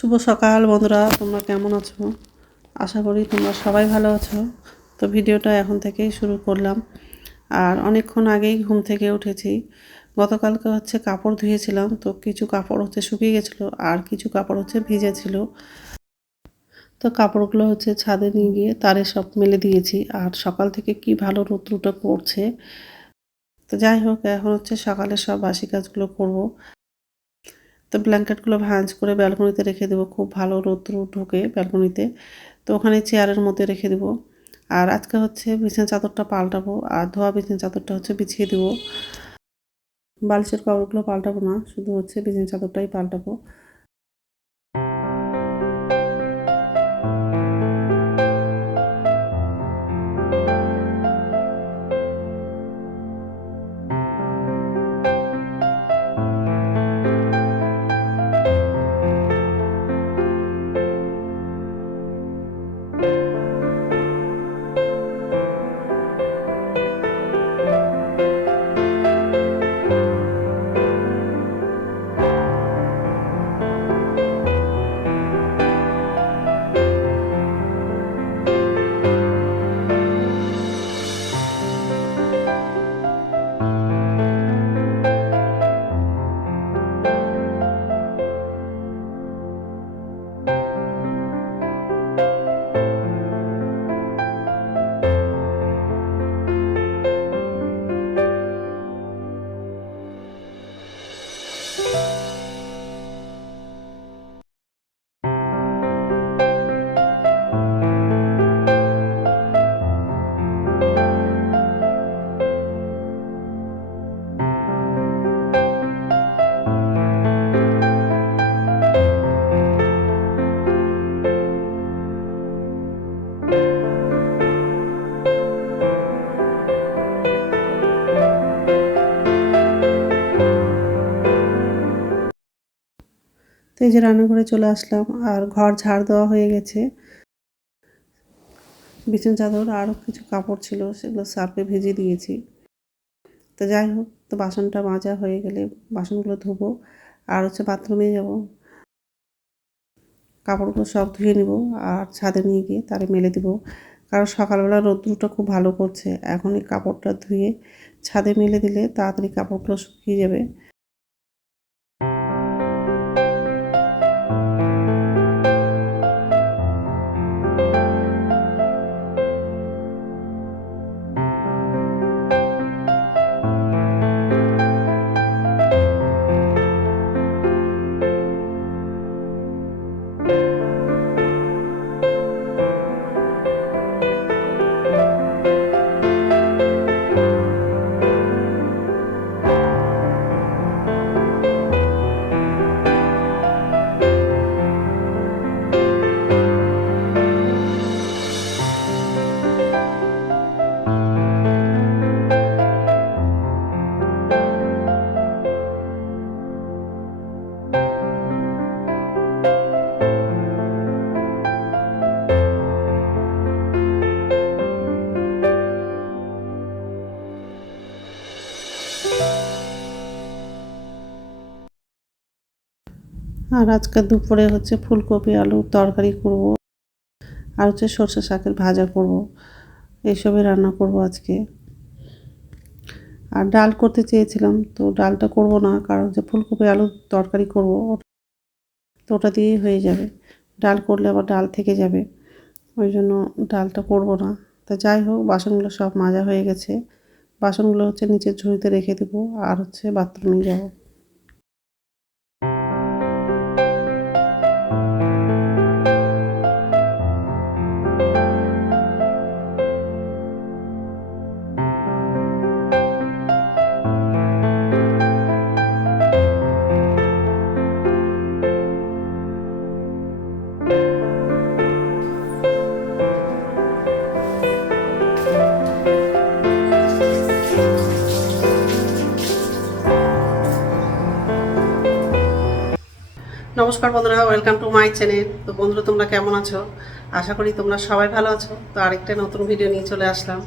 শুভ সকাল বন্ধুরা, তোমরা কেমন আছো? আশা করি তোমরা সবাই ভালো আছো। তো ভিডিওটা এখন থেকেই শুরু করলাম। আর অনেকক্ষণ আগেই ঘুম থেকে উঠেছি। গতকালকে কাপড় ধুয়েছিলাম, তো কিছু কাপড় শুকিয়ে গেছিলো আর কিছু কাপড় ভিজে ছিল। তো কাপড়গুলো ছাদে নিয়ে গিয়ে তারে সব মেলে দিয়েছি। আর সকাল থেকে কি ভালো রৌদ্রটা পড়ছে। তো যাই হোক, এখন সকালে সব বাসি কাজগুলো করব। তো ব্ল্যাঙ্কেটগুলো ভাঁজ করে ব্যালকনিতে রেখে দেবো, খুব ভালো রৌদ্র ঢোকে ব্যালকনিতে। তো ওখানে চেয়ারের মধ্যে রেখে দেবো। আর আজকে বিছানা চাদরটা পাল্টাবো, আর ধোয়া বিছানা চাদরটা বিছিয়ে দেবো। বালিশের কভারগুলো পাল্টাবো না, শুধু বিছানা চাদরটাই পাল্টাবো। তো এই যে রান্নাঘরে চলে আসলাম, আর ঘর ঝাড় দেওয়া হয়ে গেছে। বিছানা চাদর আরও কিছু কাপড় ছিল, সেগুলো সার্ফে ভেজে দিয়েছি। তো যাই হোক, তো বাসনটা মাজা হয়ে গেলে বাসনগুলো ধুবো। আর বাথরুমে যাব, কাপড়গুলো সব ধুয়ে নেব আর ছাদে নিয়ে গিয়ে তারে মেলে দেবো। কারণ সকালবেলা রৌদ্রটা খুব ভালো করছে। এখন এই কাপড়টা ধুয়ে ছাদে মেলে দিলে তাড়াতাড়ি কাপড়গুলো শুকিয়ে যাবে। আর আজকে দুপুরে ফুলকপি আলুর তরকারি করব, আর সরষে শাকের ভাজা করব। এইসবই রান্না করব আজকে। আর ডাল করতে চেয়েছিলাম, তো ডালটা করব না, কারণ ফুলকপি আলুর তরকারি করব, তো ওটা দিয়েই হয়ে যাবে। ডাল করলে আবার ডাল থেকে যাবে, ওই জন্য ডালটা করব না। তা যাই হোক, বাসনগুলো সব মাজা হয়ে গেছে। বাসনগুলো নিচের ঝুড়িতে রেখে দেবো, আর বাথরুমে যাব। নমস্কার বন্ধুরা, ওয়েলকাম টু মাই চ্যানেল। তো বন্ধুরা, তোমরা কেমন আছো? আশা করি তোমরা সবাই ভালো আছো। তো আরেকটা নতুন ভিডিও নিয়ে চলে আসলাম।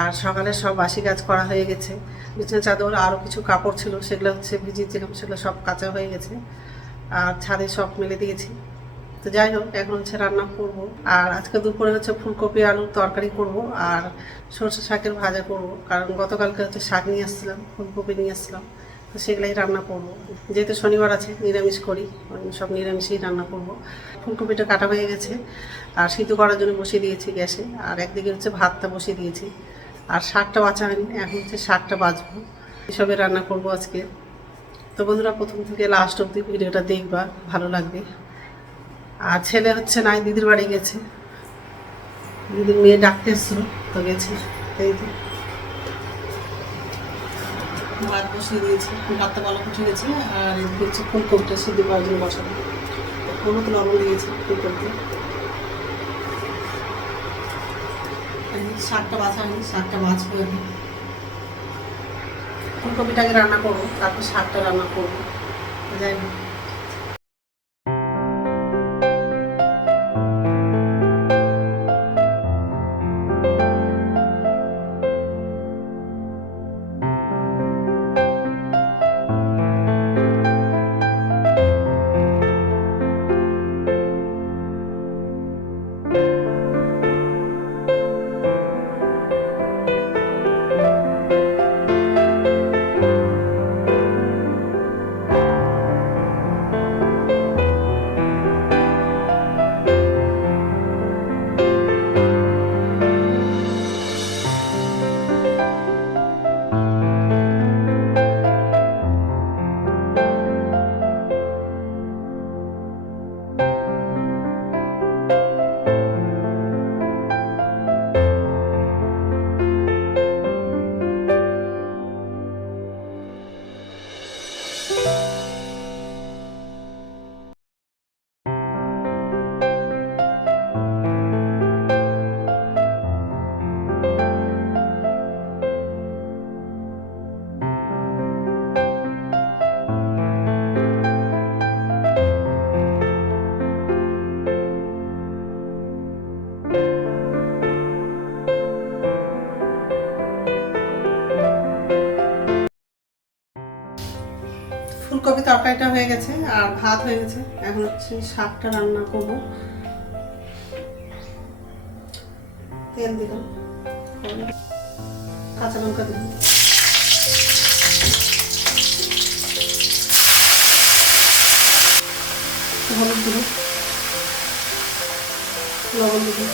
আর সকালে সব বাসি কাজ করা হয়ে গেছে। বিছানা চাদর আরও কিছু কাপড় ছিল, সেগুলো ভিজিয়েছিলাম, সেগুলো সব কাচা হয়ে গেছে। আর ছাদে সব মেলে দিয়েছি। তো যাই হোক, এখন হচ্ছে রান্না করব। আর আজকে দুপুরে হচ্ছে ফুলকপি আলুর তরকারি করব আর সরষে শাকের ভাজা করব, কারণ গতকালকে হচ্ছে শাক নিয়ে আসছিলাম, ফুলকপি নিয়ে আসছিলাম, তো সেগুলাই রান্না করব। যেহেতু শনিবার আছে, নিরামিষ করি, সব নিরামিষই রান্না করব। ফুলকপিটা কাটা হয়ে গেছে আর সিদ্ধ করার জন্য বসিয়ে দিয়েছি গ্যাসে, আর একদিকে হচ্ছে ভাতটা বসিয়ে দিয়েছি। আর শাকটা বাছা হয়নি, এখন হচ্ছে শাকটা বাছবো, এসবে রান্না করব আজকে। তো বন্ধুরা, প্রথম থেকে লাস্ট অবধি ভিডিওটা দেখবা, ভালো লাগবে। আর ছেলে হচ্ছে নাই, দিদির বাড়ি গেছে, দিদির মেয়ে ডাকতে এসছিল, তো গেছে। এই যে ভাত বসিয়ে দিয়েছি, ভাতটা ভালো ফুটে গেছে। আর এদিকে হচ্ছে ফুলকপিটা সিদ্ধ করার জন্য বসানো, হলুদ লবণ দিয়েছি ফুলকপিতে। শাকটা বাছা হয়নি, শাকটা বাছবো এখন। ফুলকপিটাকে রান্না করবো, তারপর শাকটা রান্না করবো। যাই হোক, ফুলকপি তরকারিটা হয়ে গেছে আর ভাত হয়ে গেছে। এখন হচ্ছে শাকটা রান্না করবো। তেল দিলাম, কাঁচা লঙ্কা দিলাম, হলুদ দিলাম, লবণ দিলাম,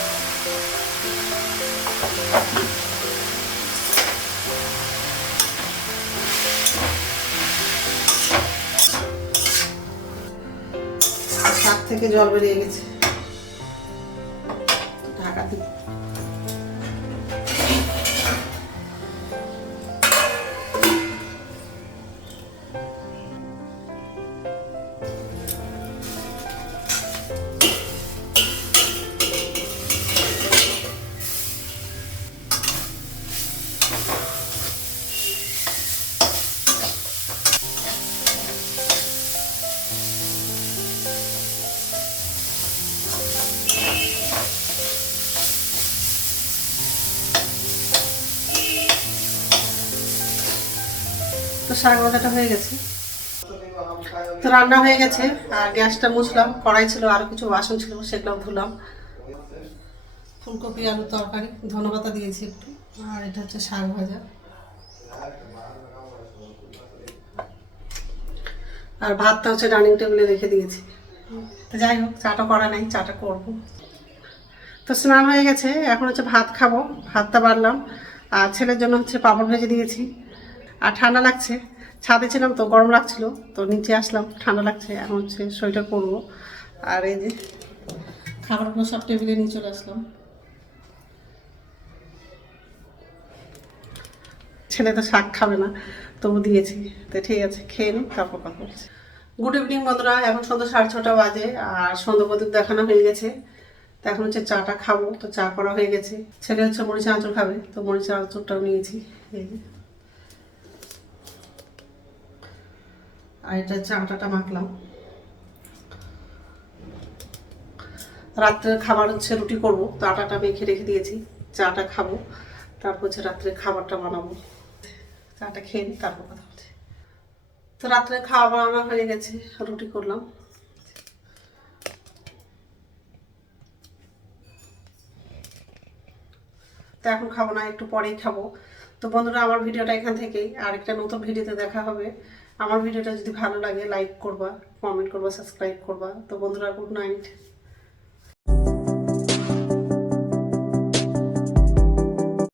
শাক থেকে জল বেরিয়ে গেছে, ঢাকা দিই। তো শাক ভাজাটা হয়ে গেছে, তো রান্না হয়ে গেছে। আর গ্যাসটা মুছলাম, কড়াই ছিল, আরো কিছু বাসন ছিল, সেগুলো ধুলাম। ফুলকপি আলু তরকারি, ধনেপাতা দিয়েছি একটু, আর এটা হচ্ছে শাক ভাজা। আর ভাতটা হচ্ছে ডাইনিং টেবিলে রেখে দিয়েছি। তো যাই হোক, চাটা করা নাই, চাটা করবো। তো স্নান হয়ে গেছে, এখন হচ্ছে ভাত খাবো, ভাতটা বাড়লাম। আর ছেলের জন্য হচ্ছে পাঁপড় ভেজে দিয়েছি। আর ঠান্ডা লাগছে, ছাদে ছিলাম তো গরম লাগছিল, তো নিচে আসলাম, ঠান্ডা লাগছে, এখন হচ্ছে সোয়েটার পরবো। আর এই যে খাবারগুলো সব টেবিলে নিয়ে চলে আসলাম। ছেলে তো শাক খাবে না, তবু দিয়েছি। তো ঠিক আছে, খেয়ে নিই, তারপর কথা বলছি। গুড ইভিনিং বন্ধুরা, এখন সন্ধ্যা 6:30 বাজে আর সন্ধ্যা প্রদীপ দেখানো হয়ে গেছে। তো এখন হচ্ছে চাটা খাবো, তো চা করা হয়ে গেছে। ছেলে হচ্ছে মরিচা আঁচড় খাবে, তো মরিচা আঁচড়টাও নিয়েছি। এই যে, আর এটা হচ্ছে আটাটা মাখলাম। রাত্রের খাবার হচ্ছে রুটি করব, তো আটাটা মেখে রেখে দিয়েছি। চাটা খাবো, তারপর হচ্ছে রাত্রে খাবারটা বানাবো। চাটা খেয়ে নিই, তারপর কথা বলছি। তো রাত্রে খাওয়া বানানো হয়ে গেছে, রুটি করলাম। তো এখন খাবো না, একটু পরেই খাবো। তো বন্ধুরা, আমার ভিডিওটা এখান থেকেই, আর একটা নতুন ভিডিওতে দেখা হবে। আমার ভিডিওটা যদি ভালো লাগে লাইক করবা, কমেন্ট করবা, সাবস্ক্রাইব করবা। তো বন্ধুরা, গুড নাইট।